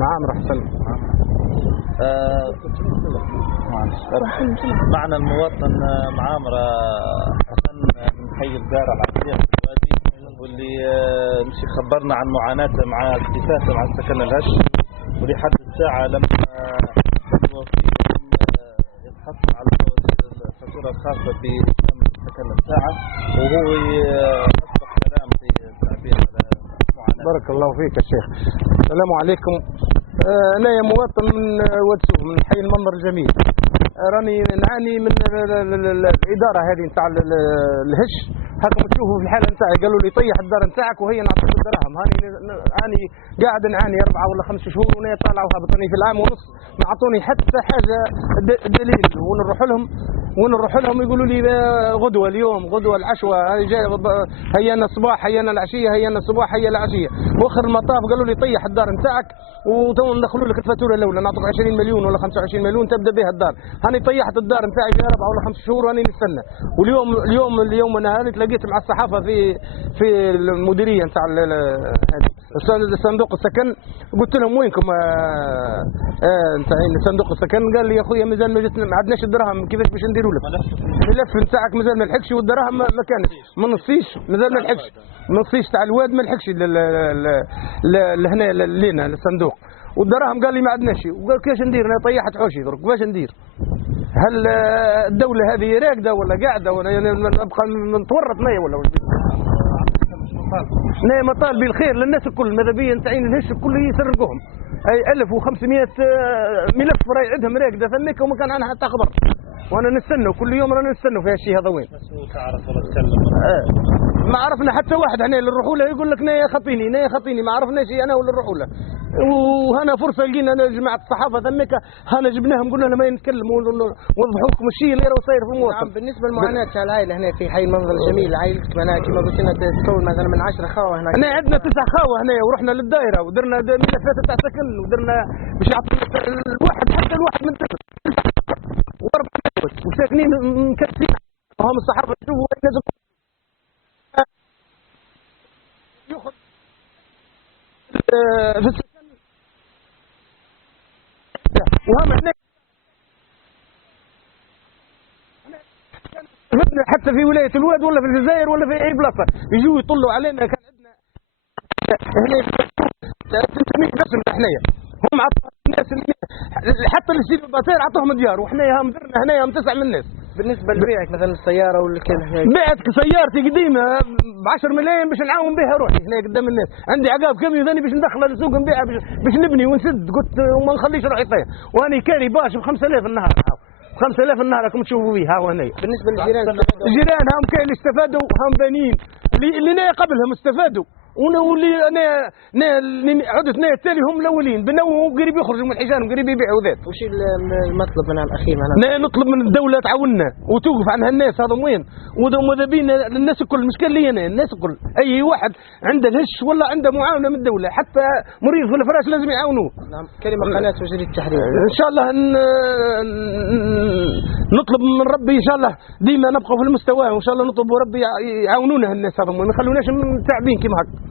معامر حسن. معنا المواطن معامر حسن من حي الدار العربية في الوادي، واللي مشي خبرنا عن معاناته مع اكتفاءه مع سكن الهش، ولحد الساعة لم يتحصل على الفاتورة الخاصة بسكن الساعة، وهو يصدق كلام في التعبير على معاناته. بارك الله فيك يا شيخ. السلام عليكم. أنا مواطن من وادسوق من حي المنظر الجميل. راني نعاني من الإدارة هذه نتاع الهش. هاكم تشوفوا في الحالة نتاعي، قالوا لي طيح الدار نتاعك وهي نعطيك الدراهم. هاني قاعد نعاني 4 ولا 5 شهور وانا طالعوا هابطوني في العام ونص، ما عطوني حتى حاجة دليل. ونروح لهم يقولوا لي غدوة اليوم، غدوة العشوة، هينا الصباح، هينا العشية، هينا الصباح، هي العشية. واخر المطاف قالوا لي طيح الدار نتاعك وتو ندخلوا لك الفاتورة الأولى، نعطوك 20 مليون ولا 25 مليون تبدأ بها الدار. هاني طيحت الدار نتاعي في 4 ولا 5 شهور واني نستنى. واليوم انا هذه تلاقيت مع الصحافة في المديرية نتاع صندوق السكن، قلت لهم وينكم نتاع صندوق السكن؟ قال لي يا خويا مازال ما عندناش الدراهم، كيفاش باش نديروا لك؟ الملف نتاعك مازال ما لحقش والدراهم ما كانش، ما نصيش، مازال ما لحقش، ما نصيش تاع الواد ما لحقش لهنا لينا للصندوق، والدراهم قال لي ما عندناش. وقال كيفاش ندير؟ انا طيحت حوشي درك، كيفاش ندير؟ هل الدولة هذه راقدة ولا قاعدة ولا نبقى نتورط نايا ولا وش؟ نايا مطالب بالخير للناس الكل، ماذا بيا نتاعين الهش الكل يسرقوهم. اي 1500 ملف راهي عندهم راقدة ثميك وما كان عنها حتى خبر، وانا نستنى كل يوم رانا نستنى في هالشيء هذا. وين تعرف ولا تكلم؟ ما عرفنا حتى واحد هنا اللي نروحوا له يقول لك نايا خطيني، ما عرفناش انا ولا نروحوا له. وهنا فرصه لقينا انا جماعه الصحافه ذمك، هنا جبناهم قلنا لهم ما نتكلموا ونوضحوا لكم الشيء اللي راه صاير في المواطن. نعم. بالنسبه للمعاناه تاع العائله هنا في حي المنظر الجميل، عائلتك انا كما قلت لنا تتكون مثلا من 10 خاوه هنا. هنا عندنا 9 خاوه هنا، ورحنا للدائره ودرنا ملفات تاع سكن، ودرنا باش يعطونا الواحد حتى الواحد من طفل واربع ناس وساكنين مكتفين. هم الصحافه شوفوا لازم ياخذ في السكن. وهم احنا حتى في ولايه الواد ولا في الجزائر ولا في اي بلاصه يجوا يطلوا علينا. كان عندنا هنا 300 قسم حنايا، هم عطوا الناس حتى اللي يصيروا بصير عطوهم ديار، وحنايا هم درنا هنايا هم 9 من الناس. بالنسبه لبيعك مثلا السياره واللي كان بعت سيارتي قديمه ب 10 ملايين باش نعاون بها روحي هنا قدام الناس. عندي عقاب كاميو ثاني باش ندخلها للسوق نبيعها باش نبني ونسد. قلت وما نخليش روحي طيح، واني كاري باش ب 5000 النهار، 5000 النهار راكم تشوفوا فيه. ها هو هنا. بالنسبه للجيران، الجيران هم كاين اللي استفادوا، هم بنين اللي انا قبلهم استفادوا، واللي انا عدت نايا التالي هم الاولين بنوا وقريب يخرجوا من الحيجان وقريب يبيعوا ذات. وش المطلب من الاخير معنا؟ نطلب من الدوله تعاوننا وتوقف عن هالناس هذا وين، وماذا بينا للناس الكل، مش كان لي انا، الناس الكل اي واحد عنده الهش ولا عنده معاونه من الدوله، حتى مريض في الفراش لازم يعاونوه. نعم. كلمه قناه وزير التحرير ان شاء الله نطلب من ربي ان شاء الله ديما نبقى في المستوى، وان شاء الله نطلب ربي يعاونونا الناس هذوما، ما يخلوناش تعبين كيما هكا.